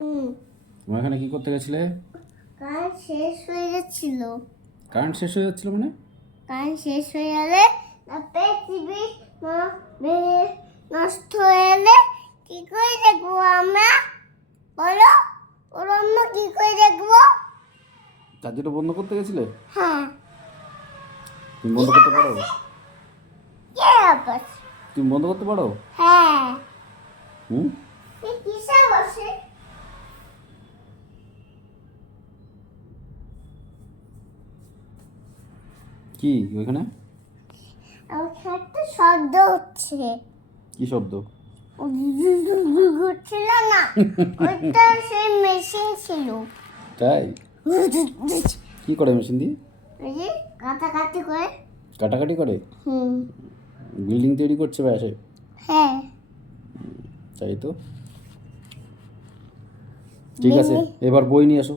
হুম। তোমার এখানে কি করতে গেছিলে? কারেন্ট শেষ হয়ে যাচ্ছিল। কারেন্ট শেষ হয়ে যাচ্ছিল মানে? কারেন্ট শেষ হয়ে গেলে পৃথিবী নষ্ট হয়ে গেলে কি করে দেখবো আমরা? বলো, ওর অন্য কি করে দেখবো? তার জন্য বন্ধ করতে গেছিলে? হ্যাঁ। তুমি বন্ধ করতে পারো? কে আবার? তুমি বন্ধ করতে পারো? হ্যাঁ। হুম? কিসে বসে? কি ওইখানে? আমার একটা শব্দ হচ্ছে। কি শব্দ? ঘুরছিল না, ওইটা সেই মেশিন ছিল। তাই? কি করে মেশিন দিয়ে? ওই যে কাটাকাটি করে। কাটাকাটি করে? হুম। বিল্ডিং তৈরি করছে বাসে? হ্যাঁ। তাই তো। ঠিক আছে, এবার বই নিয়ে এসো।